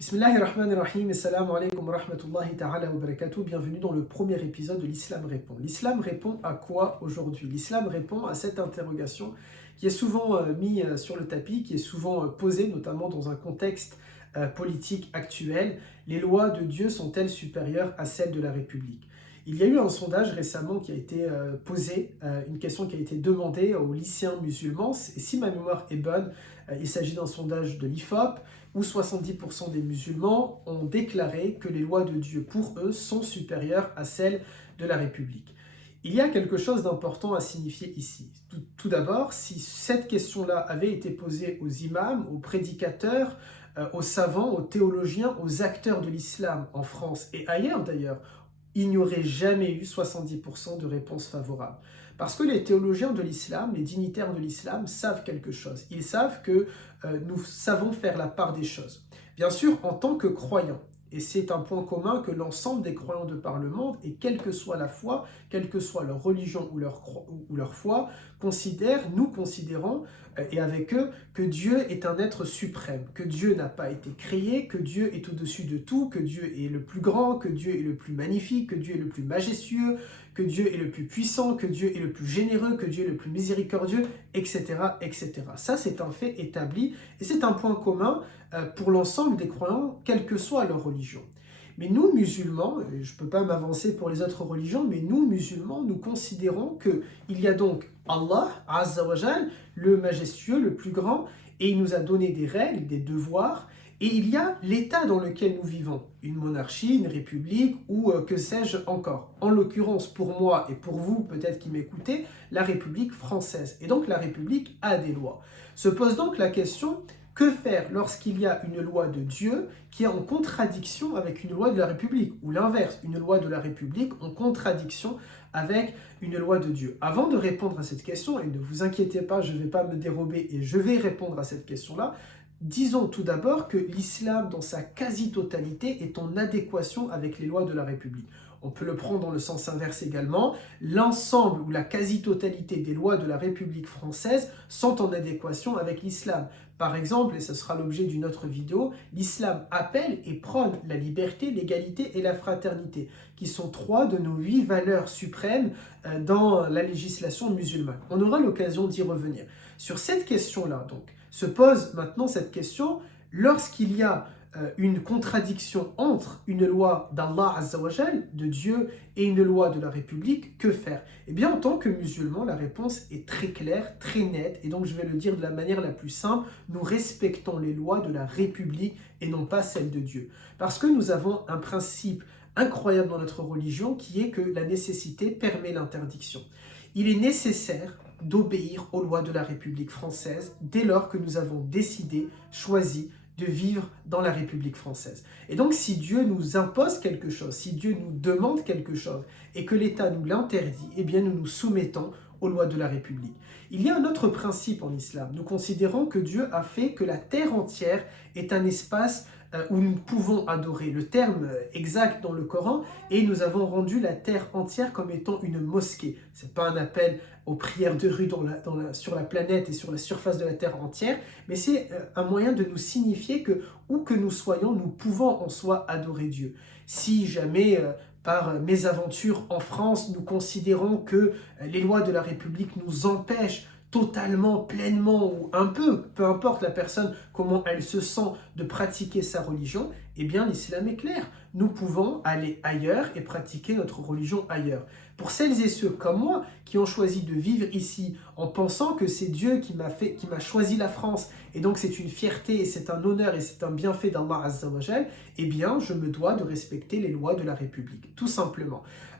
Bismillahirrahmanirrahim, assalamu alaikum wa rahmatullahi ta'ala wa barakatuh. Bienvenue dans le premier épisode de l'Islam répond. L'Islam répond à quoi aujourd'hui? L'Islam répond à cette interrogation qui est souvent mise sur le tapis, qui est souvent posée, notamment dans un contexte politique actuel. Les lois de Dieu sont-elles supérieures à celles de la République? Il y a eu un sondage récemment qui a été posé, une question qui a été demandée aux lycéens musulmans. Et si ma mémoire est bonne, il s'agit d'un sondage de l'IFOP où 70% des musulmans ont déclaré que les lois de Dieu pour eux sont supérieures à celles de la République. Il y a quelque chose d'important à signifier ici. Tout d'abord, si cette question-là avait été posée aux imams, aux prédicateurs, aux savants, aux théologiens, aux acteurs de l'islam en France et ailleurs d'ailleurs, il n'y aurait jamais eu 70% de réponses favorables. Parce que les théologiens de l'islam, les dignitaires de l'islam savent quelque chose. Ils savent que nous savons faire la part des choses. Bien sûr, en tant que croyants, et c'est un point commun que l'ensemble des croyants de par le monde, et quelle que soit la foi, quelle que soit leur religion ou leur foi, nous considérons, et avec eux, que Dieu est un être suprême, que Dieu n'a pas été créé, que Dieu est au-dessus de tout, que Dieu est le plus grand, que Dieu est le plus magnifique, que Dieu est le plus majestueux, que Dieu est le plus puissant, que Dieu est le plus généreux, que Dieu est le plus miséricordieux, etc. etc. Ça, c'est un fait établi, et c'est un point commun pour l'ensemble des croyants, quelle que soit leur religion. Mais nous, musulmans, je ne peux pas m'avancer pour les autres religions, mais nous, musulmans, nous considérons qu'il y a donc Allah, Azza wa Jal, le majestueux, le plus grand, et il nous a donné des règles, des devoirs, et il y a l'état dans lequel nous vivons, une monarchie, une république, ou que sais-je encore. En l'occurrence, pour moi et pour vous, peut-être qui m'écoutez, la République française. Et donc la République a des lois. Se pose donc la question, que faire lorsqu'il y a une loi de Dieu qui est en contradiction avec une loi de la République, ou l'inverse, une loi de la République en contradiction avec une loi de Dieu? Avant de répondre à cette question, et ne vous inquiétez pas, je ne vais pas me dérober et je vais répondre à cette question-là, disons tout d'abord que l'islam, dans sa quasi-totalité, est en adéquation avec les lois de la République. On peut le prendre dans le sens inverse également. L'ensemble ou la quasi-totalité des lois de la République française sont en adéquation avec l'islam. Par exemple, et ce sera l'objet d'une autre vidéo, l'islam appelle et prône la liberté, l'égalité et la fraternité, qui sont 3 de nos 8 valeurs suprêmes dans la législation musulmane. On aura l'occasion d'y revenir. Sur cette question-là, donc, se pose maintenant cette question, lorsqu'il y a une contradiction entre une loi d'Allah Azza wa Jal, de Dieu, et une loi de la République, que faire? Eh bien, en tant que musulmans, la réponse est très claire, très nette, et donc je vais le dire de la manière la plus simple, nous respectons les lois de la République et non pas celles de Dieu. Parce que nous avons un principe incroyable dans notre religion qui est que la nécessité permet l'interdiction. Il est nécessaire d'obéir aux lois de la République française dès lors que nous avons décidé, choisi de vivre dans la République française. Et donc si Dieu nous impose quelque chose, si Dieu nous demande quelque chose et que l'État nous l'interdit, eh bien nous nous soumettons aux lois de la République. Il y a un autre principe en islam. Nous considérons que Dieu a fait que la terre entière est un espace où nous pouvons adorer. Le terme exact dans le Coran, et nous avons rendu la terre entière comme étant une mosquée. Ce n'est pas un appel aux prières de rue sur la planète et sur la surface de la terre entière, mais c'est un moyen de nous signifier que où que nous soyons, nous pouvons en soi adorer Dieu. Si jamais par mésaventure en France, nous considérons que les lois de la République nous empêchent totalement, pleinement ou un peu importe la personne, comment elle se sent de pratiquer sa religion, eh bien l'islam est clair. Nous pouvons aller ailleurs et pratiquer notre religion ailleurs. Pour celles et ceux comme moi qui ont choisi de vivre ici en pensant que c'est Dieu qui m'a choisi la France et donc c'est une fierté et c'est un honneur et c'est un bienfait d'Allah Azza wa Jal, eh bien je me dois de respecter les lois de la République, tout simplement.